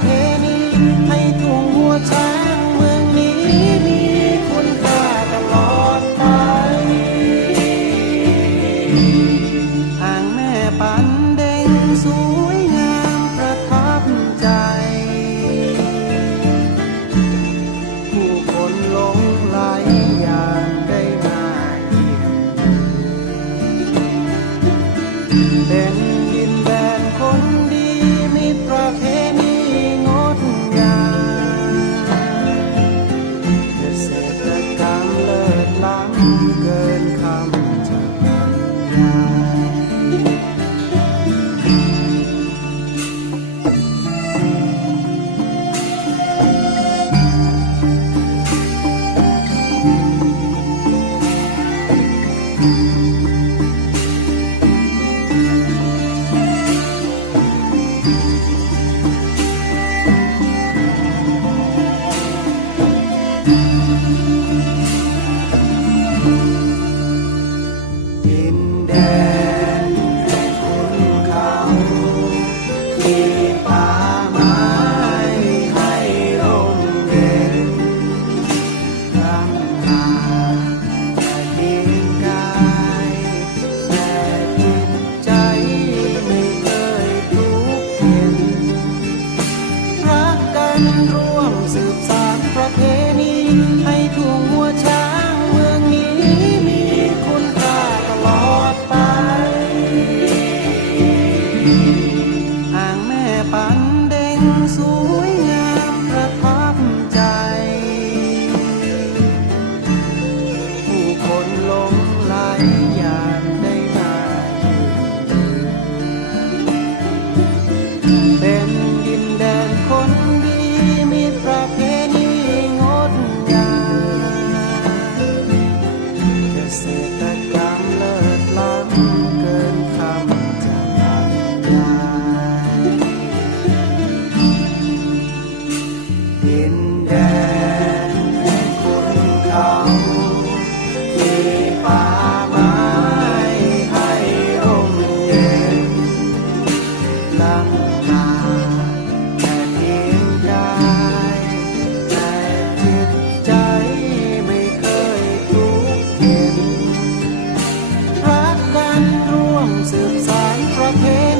เพณีให้ทุ่งหัวช้างเมืองนี้มีคุณค่าตลอดไปทางแม่ปันเด้งสวยงามประทับใจ ผู้คนหลงไหลอยางได้มาเยี่ยมเป็นางเลิศล้ำเกินคำ สืบสาน แต่เพียงกาแต่จิตใจไม่เคยทุกข์เย็นรักกันร่วมสืบสานประเพณี